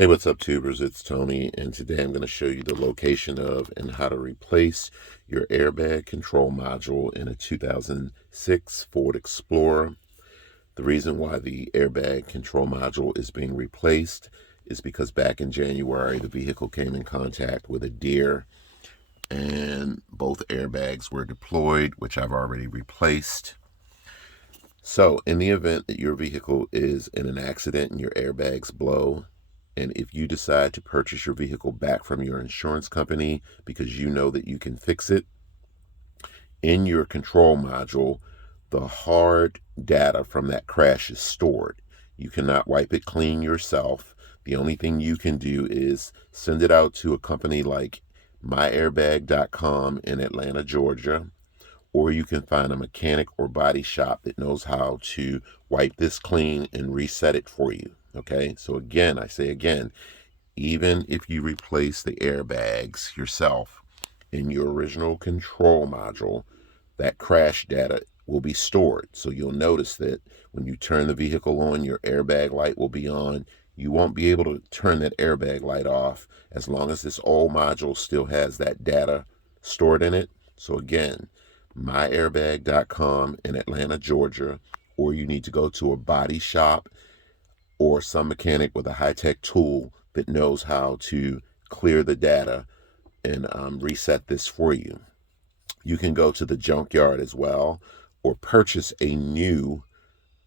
Hey, what's up, tubers? It's Tony, and today I'm going to show you the location of and how to replace your airbag control module in a 2006 Ford Explorer. The reason why the airbag control module is being replaced is because back in January, the vehicle came in contact with a deer, and both airbags were deployed, which I've already replaced. So, in the event that your vehicle is in an accident and your airbags blow, and if you decide to purchase your vehicle back from your insurance company because you know that you can fix it, in your control module, the hard data from that crash is stored. You cannot wipe it clean yourself. The only thing you can do is send it out to a company like myairbag.com in Atlanta, Georgia, or you can find a mechanic or body shop that knows how to wipe this clean and reset it for you. Okay, so again, I say again, even if you replace the airbags yourself in your original control module, that crash data will be stored. So you'll notice that when you turn the vehicle on, your airbag light will be on. You won't be able to turn that airbag light off as long as this old module still has that data stored in it. So again, myairbag.com in Atlanta, Georgia, or you need to go to a body shop or some mechanic with a high-tech tool that knows how to clear the data and reset this for you. You can go to the junkyard as well or purchase a new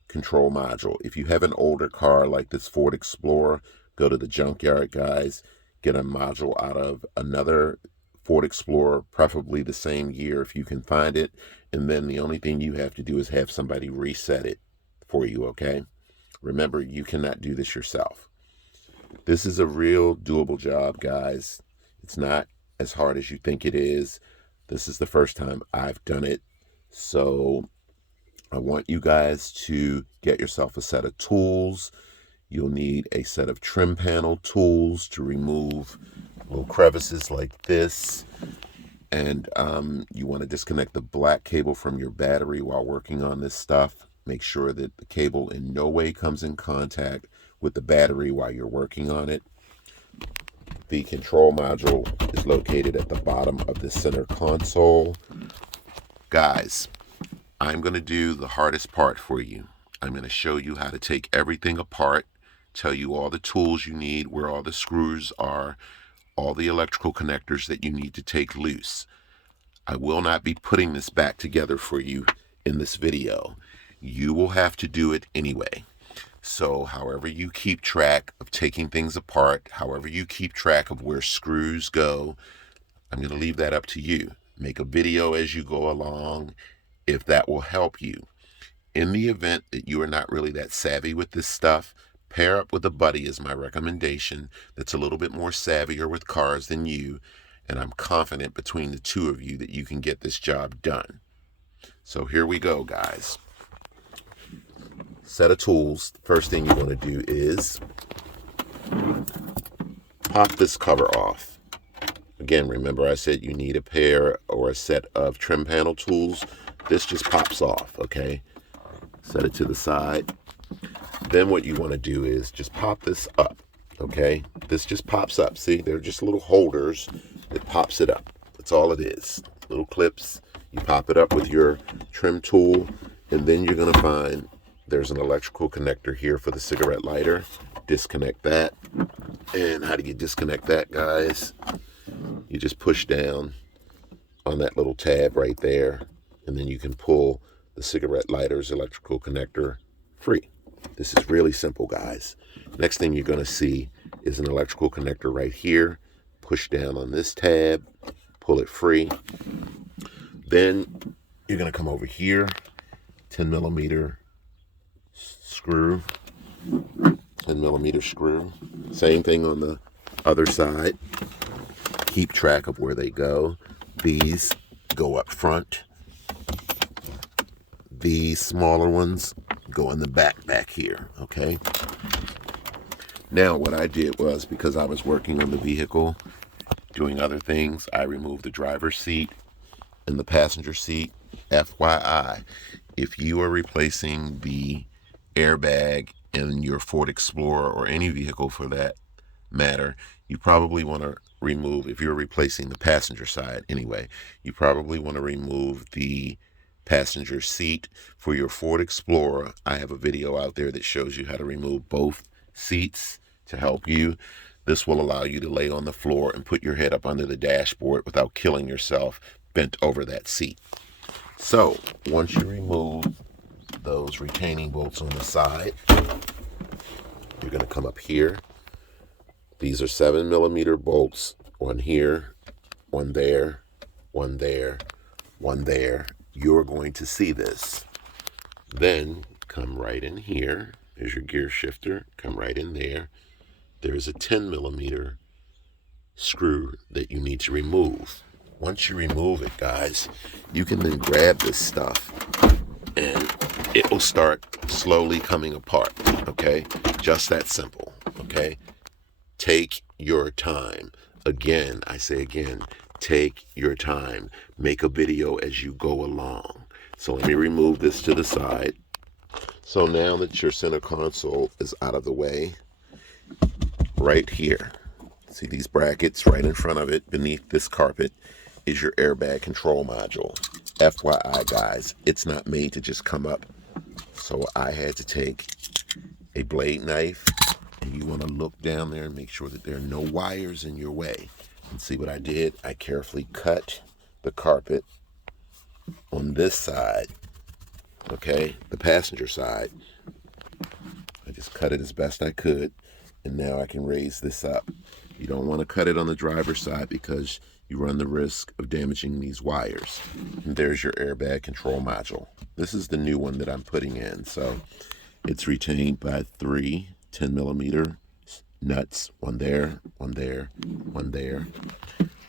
control module. If you have an older car like this Ford Explorer, go to the junkyard, guys, get a module out of another Ford Explorer, preferably the same year if you can find it, and then the only thing you have to do is have somebody reset it for you, okay? Remember, you cannot do this yourself. This is a real doable job, guys. It's not as hard as you think it is. This is the first time I've done it. So I want you guys to get yourself a set of tools. You'll need a set of trim panel tools to remove little crevices like this. And you want to disconnect the black cable from your battery while working on this stuff. Make sure that the cable in no way comes in contact with the battery while you're working on it. The control module is located at the bottom of the center console. Guys, I'm going to do the hardest part for you. I'm going to show you how to take everything apart, tell you all the tools you need, where all the screws are, all the electrical connectors that you need to take loose. I will not be putting this back together for you in this video. You will have to do it anyway. So however you keep track of taking things apart, however you keep track of where screws go, I'm going to leave that up to you. Make a video as you go along if that will help you. In the event that you are not really that savvy with this stuff, pair up with a buddy is my recommendation that's a little bit more savvier with cars than you, and I'm confident between the two of you that you can get this job done. So here we go, guys. Set of tools. The first thing you want to do is pop this cover off. Again, remember I said you need a pair or a set of trim panel tools. This just pops off, okay? Set it to the side. Then what you want to do is just pop this up, okay? This just pops up. See, they're just little holders that pops it up. That's all it is. Little clips. You pop it up with your trim tool, and then you're going to find there's an electrical connector here for the cigarette lighter. Disconnect that. And how do you disconnect that, guys? You just push down on that little tab right there, and then you can pull the cigarette lighter's electrical connector free. This is really simple, guys. Next thing you're going to see is an electrical connector right here. Push down on this tab, pull it free. Then you're going to come over here, 10 millimeter screw, 10 millimeter screw. Same thing on the other side. Keep track of where they go. These go up front. These smaller ones go in the back here, okay? Now what I did was, because I was working on the vehicle, doing other things, I removed the driver's seat and the passenger seat. FYI, if you are replacing the airbag in your Ford Explorer or any vehicle for that matter, you probably want to remove, if you're replacing the passenger side anyway, you probably want to remove the passenger seat. For your Ford Explorer, I have a video out there that shows you how to remove both seats to help you. This will allow you to lay on the floor and put your head up under the dashboard without killing yourself bent over that seat. So once you remove those retaining bolts on the side, you're going to come up here. These are 7mm bolts, one here, one there, one there, one there. You're going to see this. Then come right in here. There's your gear shifter. Come right in there. There's a 10mm screw that you need to remove. Once you remove it, guys, you can then grab this stuff and it will start slowly coming apart, okay? Just that simple, okay? Take your time. Again, I say again, take your time. Make a video as you go along. So let me remove this to the side. So now that your center console is out of the way, right here, see these brackets right in front of it, beneath this carpet, is your airbag control module. FYI, guys, it's not made to just come up. So I had to take a blade knife, and you want to look down there and make sure that there are no wires in your way. And see what I did? I carefully cut the carpet on this side, okay, the passenger side. I just cut it as best I could, and now I can raise this up. You don't want to cut it on the driver's side because you run the risk of damaging these wires. And there's your airbag control module. This is the new one that I'm putting in. So it's retained by 3 10mm nuts, one there, one there, one there.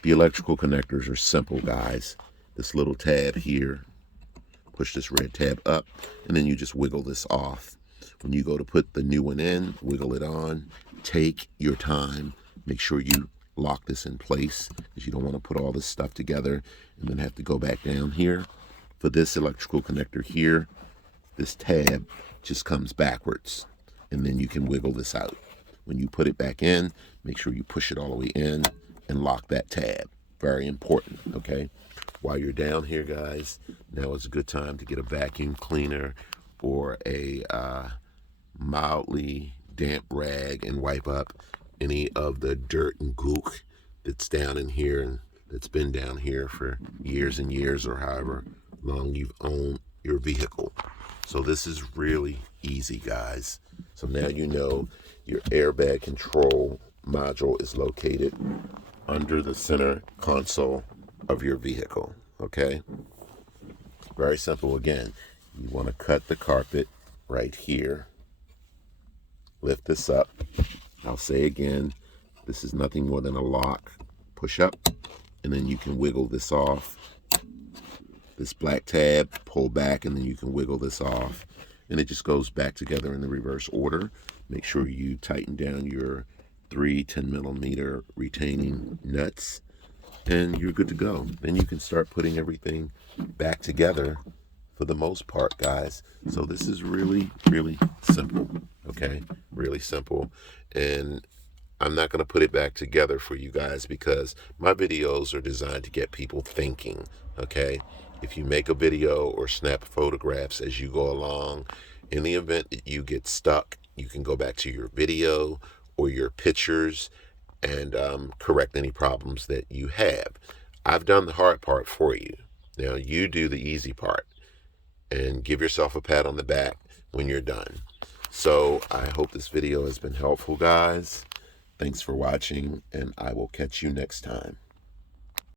The electrical connectors are simple, guys. This little tab here, push this red tab up, and then you just wiggle this off. When you go to put the new one in, wiggle it on. Take your time. Make sure you lock this in place, because you don't want to put all this stuff together and then have to go back down here. For this electrical connector here, this tab just comes backwards, and then you can wiggle this out. When you put it back in, make sure you push it all the way in and lock that tab. Very important, okay? While you're down here, guys, now is a good time to get a vacuum cleaner or a mildly damp rag and wipe up any of the dirt and gook that's down in here and that's been down here for years and years, or however long you've owned your vehicle. So this is really easy, guys. So now you know your airbag control module is located under the center console of your vehicle, okay? Very simple. Again, you want to cut the carpet right here. Lift this up. I'll say again, this is nothing more than a lock. Push up, and then you can wiggle this off. This black tab, pull back, and then you can wiggle this off. And it just goes back together in the reverse order. Make sure you tighten down your 3 10mm retaining nuts, and you're good to go. Then you can start putting everything back together for the most part, guys. So this is really, really simple, okay? Really simple. And I'm not going to put it back together for you guys because my videos are designed to get people thinking, okay? If you make a video or snap photographs as you go along, in the event that you get stuck, you can go back to your video or your pictures and correct any problems that you have. I've done the hard part for you. Now you do the easy part and give yourself a pat on the back when you're done. So I hope this video has been helpful, guys. Thanks for watching, and I will catch you next time.